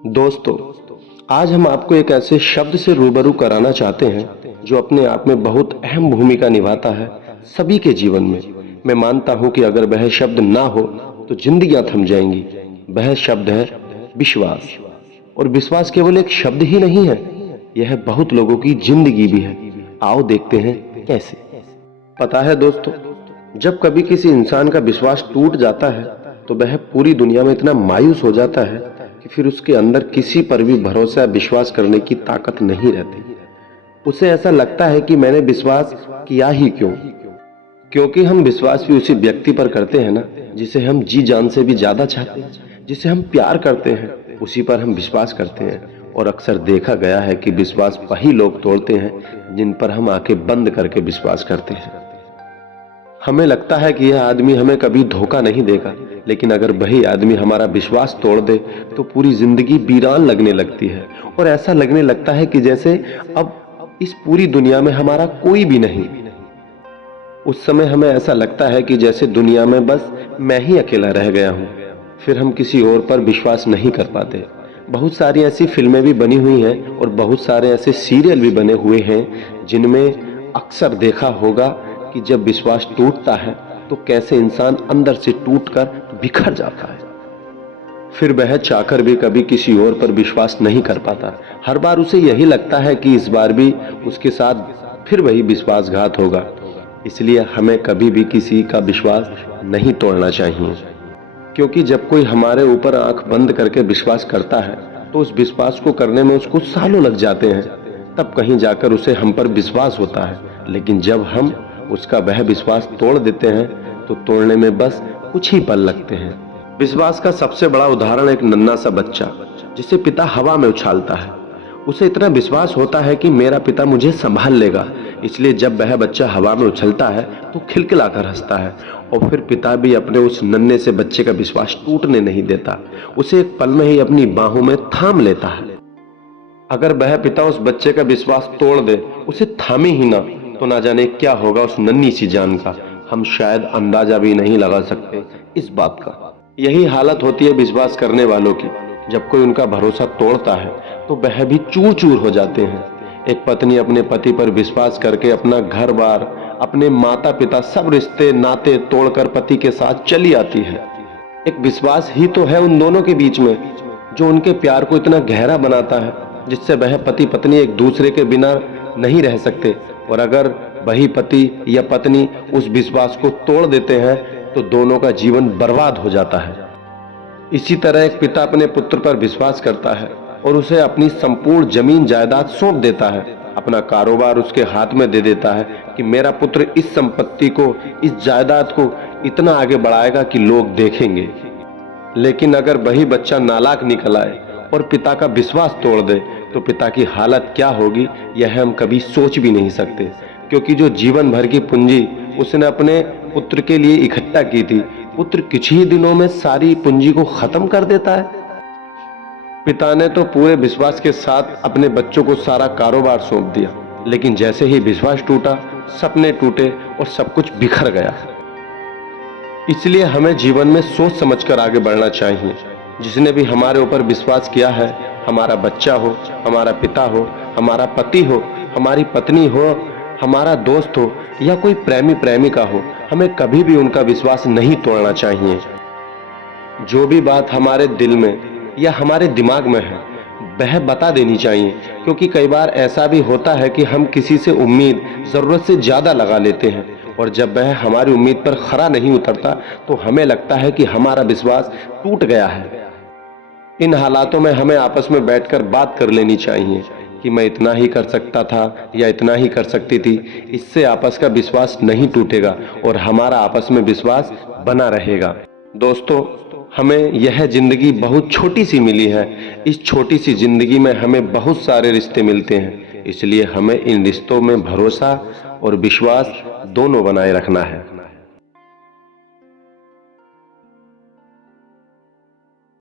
दोस्तों, आज हम आपको एक ऐसे शब्द से रूबरू कराना चाहते हैं जो अपने आप में बहुत अहम भूमिका निभाता है सभी के जीवन में। मैं मानता हूं कि अगर वह शब्द ना हो तो जिंदगियां थम जाएंगी। वह शब्द है विश्वास। और विश्वास केवल एक शब्द ही नहीं है, यह बहुत लोगों की जिंदगी भी है। आओ देखते हैं कैसे। पता है दोस्तों, जब कभी किसी इंसान का विश्वास टूट जाता है तो वह पूरी दुनिया में इतना मायूस हो जाता है कि फिर उसके अंदर किसी पर भी भरोसा विश्वास करने की ताकत नहीं रहती। उसे ऐसा लगता है कि मैंने विश्वास किया ही क्यों। क्योंकि हम विश्वास भी उसी व्यक्ति पर करते हैं ना, जिसे हम जी जान से भी ज्यादा चाहते हैं, जिसे हम प्यार करते हैं, उसी पर हम विश्वास करते हैं। और अक्सर देखा गया है कि विश्वास वही लोग तोड़ते हैं जिन पर हम आंखें बंद करके विश्वास करते हैं। हमें लगता है कि यह आदमी हमें कभी धोखा नहीं देगा, लेकिन अगर वही आदमी हमारा विश्वास तोड़ दे तो पूरी जिंदगी वीरान लगने लगती है। और ऐसा लगने लगता है कि जैसे अब इस पूरी दुनिया में हमारा कोई भी नहीं। उस समय हमें ऐसा लगता है कि जैसे दुनिया में बस मैं ही अकेला रह गया हूं। फिर हम किसी और पर विश्वास नहीं कर पाते। बहुत सारी ऐसी फिल्में भी बनी हुई हैं और बहुत सारे ऐसे सीरियल भी बने हुए हैं जिनमें अक्सर देखा होगा कि जब विश्वास टूटता है तो कैसे इंसान अंदर से टूटकर बिखर जाता है। फिर वह चाहकर भी कभी किसी और पर विश्वास नहीं कर पाता। हर बार उसे यही लगता है कि इस बार भी उसके साथ फिर वही विश्वासघात होगा। इसलिए हमें कभी भी किसी का विश्वास नहीं तोड़ना चाहिए, क्योंकि जब कोई हमारे ऊपर आंख बंद करके विश्वास करता है तो उस विश्वास को करने में उसको सालों लग जाते हैं। तब कहीं जाकर उसे हम पर विश्वास होता है। लेकिन जब हम उसका वह विश्वास तोड़ देते हैं तो तोड़ने में बस कुछ ही पल लगते हैं। विश्वास का सबसे बड़ा उदाहरण एक नन्हा सा बच्चा जिसे पिता हवा में उछालता है। उसे इतना विश्वास होता है कि मेरा पिता मुझे संभाल लेगा, इसलिए जब वह बच्चा हवा में उछलता है तो खिलखिलाकर हंसता है। और फिर पिता भी अपने उस नन्हे से बच्चे का विश्वास टूटने नहीं देता, उसे एक पल में ही अपनी बाहों में थाम लेता है। अगर वह पिता उस बच्चे का विश्वास तोड़ दे, उसे थामे ही ना, तो ना जाने क्या होगा उस नन्ही सी जान का। हम शायद अंदाजा भी नहीं लगा सकते इस बात का। यही हालत होती है विश्वास करने वालों की। जब कोई उनका भरोसा तोड़ता है तो वह भी चूर चूर हो जाते हैं। एक पत्नी अपने पति पर विश्वास करके अपना घर बार, अपने माता पिता, सब रिश्ते नाते तोड़कर पति के साथ चली आती है। एक विश्वास ही तो है उन दोनों के बीच में जो उनके प्यार को इतना गहरा बनाता है जिससे वह पति पत्नी एक दूसरे के बिना नहीं रह सकते। और अगर वही पति या पत्नी उस विश्वास को तोड़ देते हैं तो दोनों का जीवन बर्बाद हो जाता है। इसी तरह एक पिता अपने पुत्र पर विश्वास करता है और उसे अपनी संपूर्ण जमीन जायदाद सौंप देता है, अपना कारोबार उसके हाथ में दे देता है कि मेरा पुत्र इस संपत्ति को, इस जायदाद को इतना आगे बढ़ाएगा कि लोग देखेंगे। लेकिन अगर वही बच्चा नालायक निकल आए और पिता का विश्वास तोड़ दे तो पिता की हालत क्या होगी यह हम कभी सोच भी नहीं सकते। क्योंकि जो जीवन भर की पूंजी उसने अपने पुत्र के लिए इकट्ठा की थी, पुत्र कुछ ही दिनों में सारी पूंजी को खत्म कर देता है। पिता ने तो पूरे विश्वास के साथ अपने बच्चों को सारा कारोबार सौंप दिया, लेकिन जैसे ही विश्वास टूटा, सपने टूटे और सब कुछ बिखर गया। इसलिए हमें जीवन में सोच समझकर आगे बढ़ना चाहिए। जिसने भी हमारे ऊपर विश्वास किया है, हमारा बच्चा हो, हमारा पिता हो, हमारा पति हो, हमारी पत्नी हो, हमारा दोस्त हो या कोई प्रेमी प्रेमिका हो, हमें कभी भी उनका विश्वास नहीं तोड़ना चाहिए। जो भी बात हमारे दिल में या हमारे दिमाग में है वह बता देनी चाहिए। क्योंकि कई बार ऐसा भी होता है कि हम किसी से उम्मीद जरूरत से ज्यादा लगा लेते हैं और जब वह हमारी उम्मीद पर खरा नहीं उतरता तो हमें लगता है कि हमारा विश्वास टूट गया है। इन हालातों में हमें आपस में बैठकर बात कर लेनी चाहिए कि मैं इतना ही कर सकता था या इतना ही कर सकती थी। इससे आपस का विश्वास नहीं टूटेगा और हमारा आपस में विश्वास बना रहेगा। दोस्तों, हमें यह जिंदगी बहुत छोटी सी मिली है। इस छोटी सी जिंदगी में हमें बहुत सारे रिश्ते मिलते हैं, इसलिए हमें इन रिश्तों में भरोसा और विश्वास दोनों बनाए रखना है।